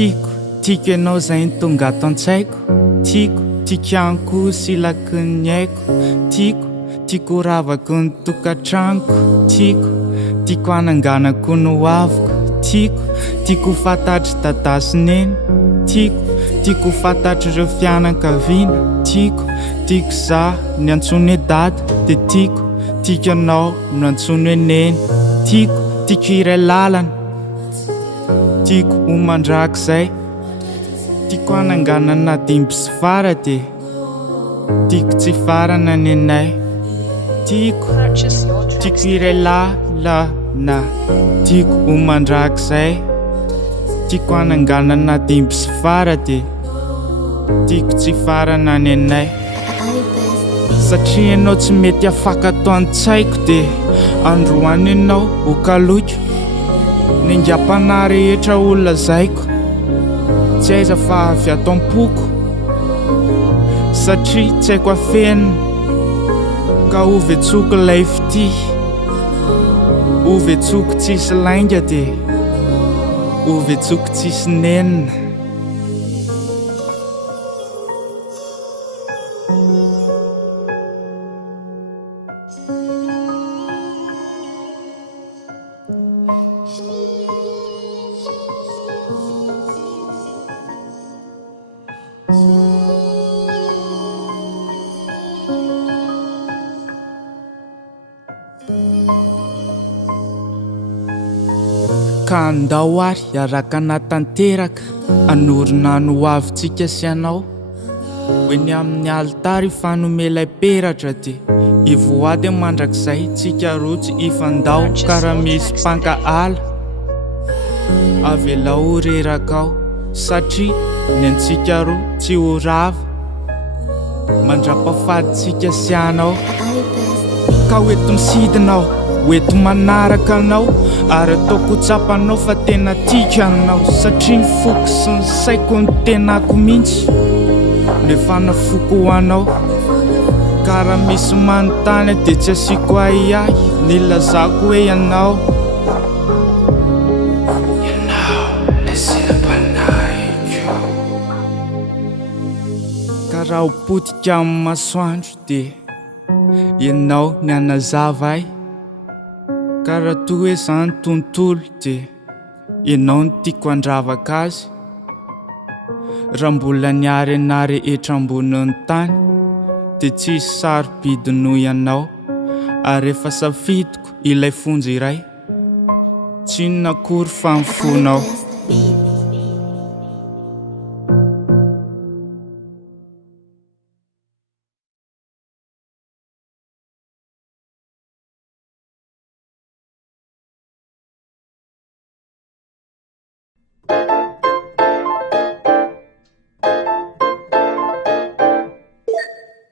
tiako ianao zay ny tonga ato an-tsaiko. Tiako ihany koa silaky ny aiko. Tiako ravako ny tokantranoko. Tiako hananganako ny hoaviko. Tiako fantatry dada sy neny. Tiako fantatry ireo fianakaviana. Tiako za ny antsony hoe dada. De tiako ianao no antsony hoe neny. Tiako iray lalana. Tiako ho mandrakizay. Tiako hananganana dimby sy fara de tiako tsy farana ny anay. Tiako iray lalana. Tiako ho mandrakizay. Tiako hananganana dimby sy fara de tiako tsy farana ny anay. Satria ianao tsy mety afaka ato an-tsaiko de androany ianao ho kaloiko. Ny angam-panahy rehetra ho lazaiko. Tsy aiza fa avy ato am-poko. Satria tsy haiko afenina. Ka ovetsoko ilay fity. Ovetsoko tsisy lainga de ovetsoko tsisy nenina. Ka andao ary araka natanteraka anorina ny hoavintsika sy anao. Hoe ny amin'ny alitary fanomelay peratra de ivoady mandrakizay tsika roa tsy ifandao. Karaha misy mpanka ala avela ho rerakao. Satria ny antsika roa tsy ho rava mandrapafaditsika sy anao. Ka hoeto misidinao, hoeto manaraka anao, ary ataoko tsapanao fa tena tiako anao. Satria ny foko sy ny saiko ny tenako mihitsy nefa nafoko ho anao. Karaha misy manontany de tsy asiako ahiahy ny lazako hoe ianao. Karaha ho potika amin'ny masoandro de ianao ny anazava ahy. Karaha toa hoe zany tontolo de ianao ny tiako andravaka azy. Raha mbola niary ana rehetra ambonin'ny tany de tsisy sarobidy noho ianao. Ary efa safidiko ilay fonjy iray, tsy inona akory fa ny fonao.